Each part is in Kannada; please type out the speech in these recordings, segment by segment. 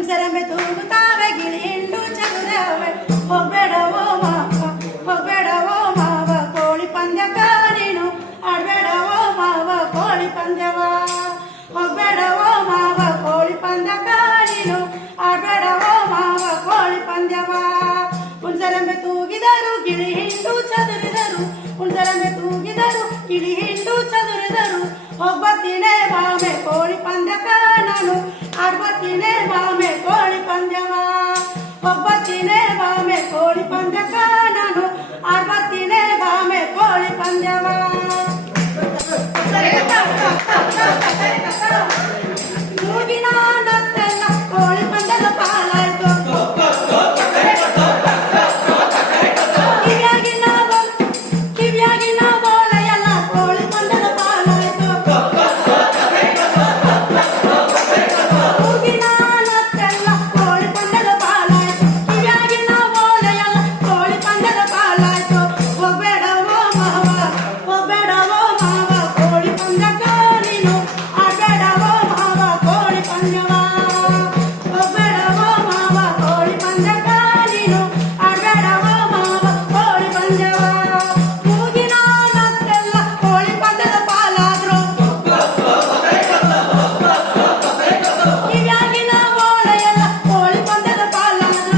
ಹುಣಸೆರೆಂಬೆ ತೂಗುತ್ತಾವೆ ಗಿಳಿ ಹಿಂಡು ಚದುರವೆ ಹೋಗ್ಬೇಡವೋ ಮಾವ ಹೋಗ್ಬೇಡವೋ ಮಾವ ಕೋಳಿ ಪಂದ್ಯಕ ನೀನು ಆಡ್ಬೇಡವೋ ಮಾವ ಕೋಳಿ ಪಂದ್ಯವ ಹೋಗ್ಬೇಡವೋ ಮಾವ ಕೋಳಿ ಪಂದ್ಯಕ ನೀನು ಆಡ್ಬೇಡವೋ ಮಾವ ಕೋಳಿ ಪಂದ್ಯವ ಹುಣಸೆರೆಂಬೆ ತೂಗಿದರು ಗಿಳಿ ಹಿಂಡು ಚದುರಿದರು ಹುಣಸೆರೆಂಬೆ ತೂಗಿದರು ಗಿಳಿ ಹಿಂಡು ಚದುರಿದರು ಹೋಗ್ಬರ್ತೀನೆ ಬಾಮೆ ಕೋಳಿ ಪಂದ್ಯಕ ನಾನು ಆಡ್ಬರ್ತೀನೆ ಬಾಮೆ ಕೋಳಿ ಪಂದ್ಯವ ಹೋಗ್ಬರ್ತೀನೆ ಬಾಮೆ ಕೋಳಿ ಪಂದ್ಯಕ ನಾನು ಆಡ್ಬರ್ತೀನೆ ಬಾಮೆ ಕೋಳಿ ಪಂದ್ಯವ ಮೂಗಿನ ನತ್ತೆಲ್ಲ ಕೋಳಿ ಪಂದ್ಯದ ಪಾಲಾಯ್ತು ಕಿವಿಯಾಗಿನ ಬೋಲೆ ಎಲ್ಲ ಕೋಳಿ ಪಂದ್ಯದ ಪಾಲಾಯ್ತು ಮೂಗಿನ ನತ್ತೆಲ್ಲ ಕೋಳಿ ಪಂದ್ಯದ ಪಾಲಾಯ್ತು ಕಿವಿಯಾಗಿನ ಬೋಲೆ ಎಲ್ಲ ಕೋಳಿ ಪಂದ್ಯದ ಪಾಲಾಯ್ತು ಹೋಗ್ಬೇಡವೋ ಮಾವ ಕೋಳಿ ಪಂದ್ಯಕ ನೀನು ಆಡ್ಬೇಡವೋ ಮಾವ ಕೋಳಿ ಪಂದ್ಯವ ಹೋಗ್ಬೇಡವೋ ಮಾವ ಕೋಳಿ ಪಂದ್ಯಕ ನೀನು ಆಡ್ಬೇಡವೋ ಮಾವ ಕೋಳಿ ಪಂದ್ಯವ ಮೂಗಿನ ನತ್ತೆಲ್ಲ ಕೋಳಿ ಪಂದ್ಯದ ಪಾಲಾದ್ರು ಕಿವಿಯಾಗಿನ ಬೋಳೆ ಎಲ್ಲ ಕೋಳಿ ಪಂದ್ಯದ ಪಾಲಾದ್ರು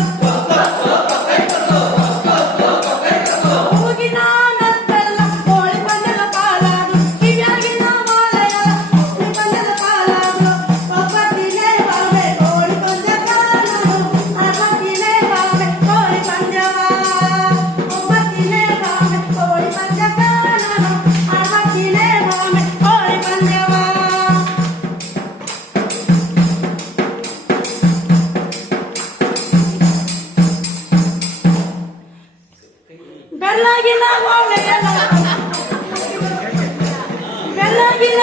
ಮೂಗಿನ ನತ್ತೆಲ್ಲ ಕೋಳಿ ಪಂದ್ಯದ ಪಾಲಾದ್ರು ಕಿವಿಯಾಗಿನ ಬೋಳೆ ಎಲ್ಲ ಕೋಳಿ ಪಂದ್ಯದ ಪಾಲಾದ್ರು ಹೋಗ್ಬರ್ತೀನೆ ಬಾವೆ ಕೋಳಿ ಪಂದ್ಯಕ ನಾನು ಆಡ್ಬರ್ತೀನೆ ಬಾವೆ ಕೋಳಿ ಪಂದ್ಯವ ಹೋಗ್ಬರ್ತೀನೆ ಬಾವೆ ಕೋಳಿ ಪಂದ್ಯಕ ನಾನು ಆಡ್ಬರ್ತೀನೆ ಬಾವೆ ಕೋಳಿ ಪಂದ್ಯವ ಬೆಳ್ಳಗಿನ ಬೋಳೆ ಎಲ್ಲ ಬೆಳ್ಳಗಿನ